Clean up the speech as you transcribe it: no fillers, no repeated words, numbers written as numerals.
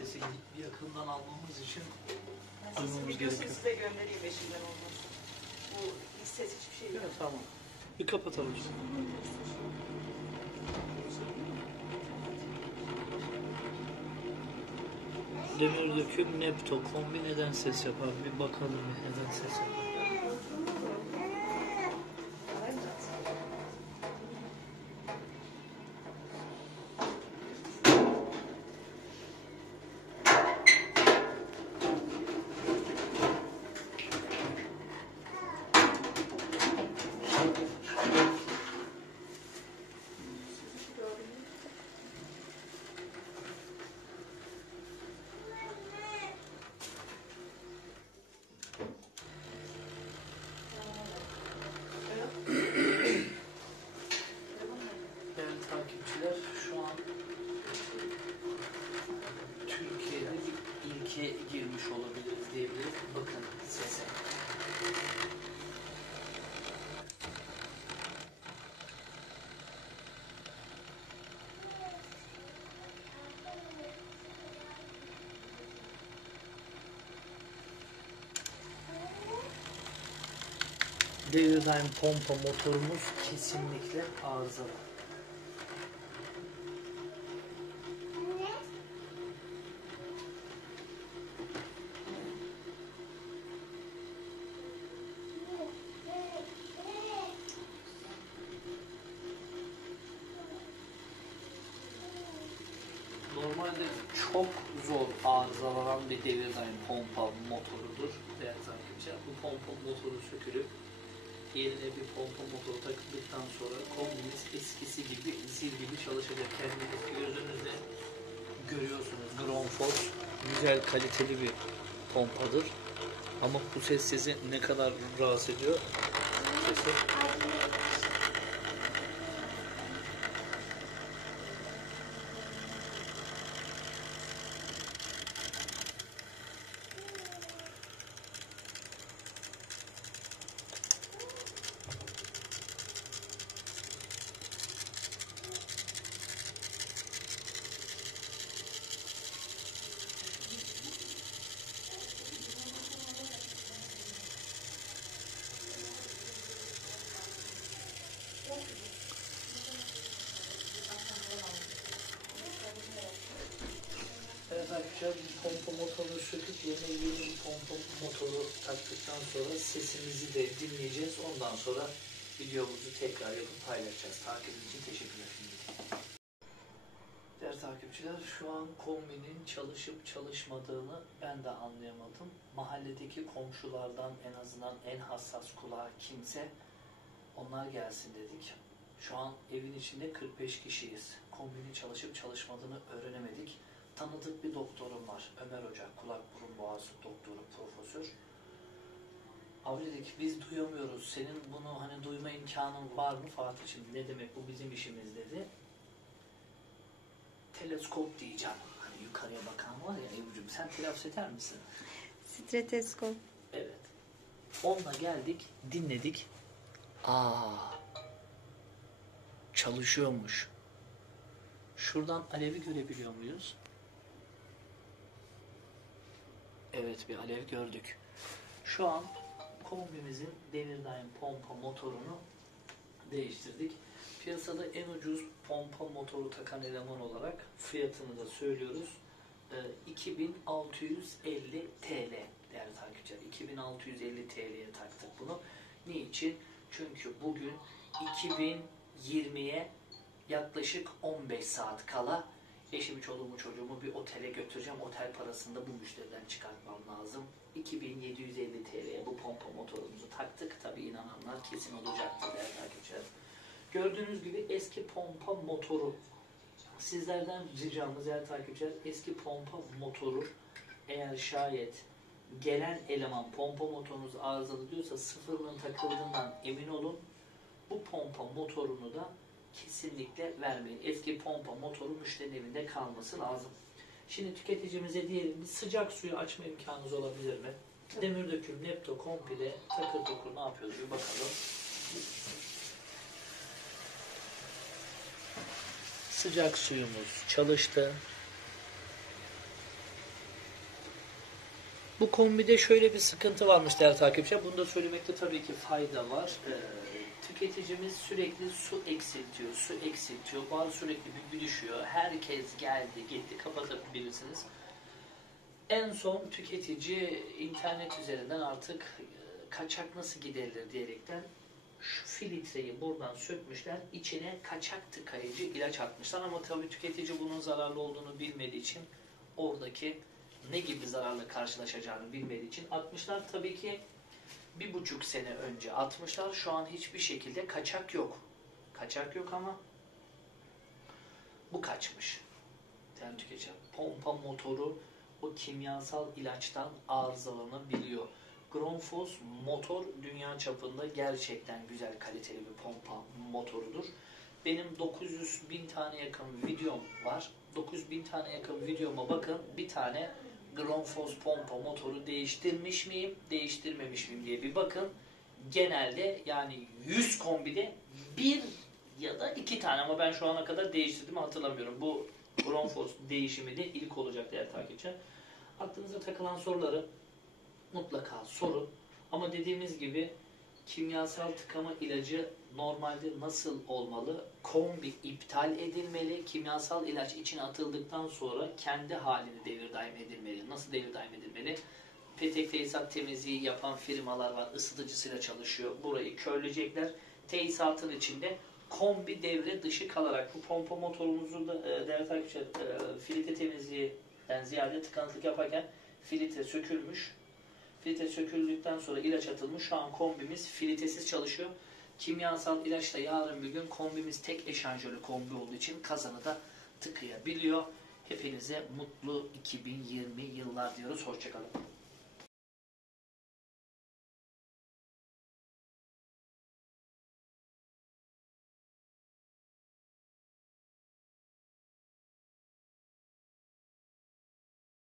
sesi yakından almamız için Siz duymamız biliyorsunuz, gerekiyor. size göndereyim eşimden olmasın. Bu ilk ses hiçbir şey yok. Evet, tamam. Bir kapatalım. Demir döküm Nepto kombi neden ses yapar? Bir bakalım neden ses yapar. Değerli takipçiler, şu an Türkiye'de bir ilke girmiş olabiliriz diyebiliriz. Bakın sese. Devirden pompa motorumuz kesinlikle arızalı. Normalde çok zor arızalanan bir devirden pompa motorudur değerli takipçiler. Bu pompa motoru sökülüp yerine bir pompa motoru takıldıktan sonra kombiniz eskisi gibi zil gibi çalışacak. Kendiniz gözünüzde görüyorsunuz. Grundfos güzel kaliteli bir pompadır. Ama bu ses sizi ne kadar rahatsız ediyor? Sesi. Evet arkadaşlar, bu pompa motorunu söküp yerine yeni bir pompa motoru taktıktan sonra sesimizi de dinleyeceğiz. Ondan sonra videomuzu tekrar yapıp paylaşacağız. Takibiniz için teşekkürler şimdilik. Değerli takipçiler, şu an kombinin çalışıp çalışmadığını ben de anlayamadım. Mahalledeki komşulardan en azından en hassas kulağı kimse, onlar gelsin dedik. Şu an evin içinde 45 kişiyiz. Kombinin çalışıp çalışmadığını öğrenemedik. Tanıdık bir doktorum var. Ömer Hoca, kulak burun boğaz doktoru, profesör. Abi dedik, biz duyamıyoruz. Senin bunu hani duyma imkanın var mı Fatih? Şimdi ne demek bu, bizim işimiz dedi. Teleskop diyeceğim. Hani yukarıya bakan var ya Ebru'cum, sen telaffuz eder misin? Streteskop. Evet. Onunla geldik, dinledik. Çalışıyormuş. Şuradan alevi görebiliyor muyuz? Evet, bir alev gördük. Şu an kombimizin devirdaim pompa motorunu değiştirdik. Piyasada en ucuz pompa motoru takan eleman olarak fiyatını da söylüyoruz. 2650 TL değerli takipçiler. 2650 TL'ye taktık bunu. Niçin? Çünkü bugün 2020'ye yaklaşık 15 saat kala eşimi, çoluğumu, çocuğumu bir otele götüreceğim. Otel parasını da bu müşteriden çıkartmam lazım. 2750 TL'ye bu pompa motorumuzu taktık. Tabii inananlar kesin olacaktır değerli takipçiler. Gördüğünüz gibi eski pompa motoru. Sizlerden ricamız değerli takipçiler, eski pompa motoru eğer şayet gelen eleman pompa motorunuz arızalı diyorsa sıfırının takıldığından emin olun. Bu pompa motorunu da kesinlikle vermeyin. Eski pompa motoru müşterinin evinde kalması lazım. Şimdi tüketicimize diyelim, bir sıcak suyu açma imkanınız olabilir mi? Demir döküm Nepto komple takır dokur ne yapıyoruz bir bakalım. Sıcak suyumuz çalıştı. Bu kombide şöyle bir sıkıntı varmış değerli takipçiler. Bunu da söylemekte tabii ki fayda var. Tüketicimiz sürekli su eksiltiyor, su eksiltiyor. Bazı sürekli bir düşüyor. Herkes geldi, gitti, kapatabilirsiniz. En son tüketici internet üzerinden artık kaçak nasıl giderilir diyerekten şu filtreyi buradan sökmüşler, içine kaçak tıkayıcı ilaç atmışlar ama tabii tüketici bunun zararlı olduğunu bilmediği için oradaki ne gibi zararla karşılaşacağını bilmediği için atmışlar. Tabii ki 1,5 sene önce atmışlar. Şu an hiçbir şekilde kaçak yok. Kaçak yok ama bu kaçmış. Yani tüketici pompa motoru o kimyasal ilaçtan arızalanabiliyor. Grundfos motor dünya çapında gerçekten güzel kaliteli bir pompa motorudur. Benim 900.000 tane yakın videom var. 900.000 tane yakın videoma bakın. Bir tane Grundfos pompa motoru değiştirmiş miyim, değiştirmemiş miyim diye bir bakın. Genelde yani 100 kombide 1 ya da 2 tane ama ben şu ana kadar değiştirdiğimi hatırlamıyorum. Bu Grundfos değişimi de ilk olacak değerli takipçiler. Aklınıza takılan soruları mutlaka sorun. Ama dediğimiz gibi kimyasal tıkama ilacı normalde nasıl olmalı? Kombi iptal edilmeli. Kimyasal ilaç içine atıldıktan sonra kendi halini devir daim edilmeli. Nasıl devir daim edilmeli? Petek tesisat temizliği yapan firmalar var. Isıtıcısıyla çalışıyor. Burayı körleyecekler. Tesisatın içinde kombi devre dışı kalarak bu pompa motorumuzu da değerli takipçiler filtre temizliğinden ziyade tıkanıklık yaparken filtre sökülmüş. Filtre söküldükten sonra ilaç atılmış. Şu an kombimiz filtresiz çalışıyor. Kimyasal ilaçla yarın bir gün kombimiz tek eşanjörlü kombi olduğu için kazanı da tıkayabiliyor. Hepinize mutlu 2020 yıllar diyoruz. Hoşçakalın.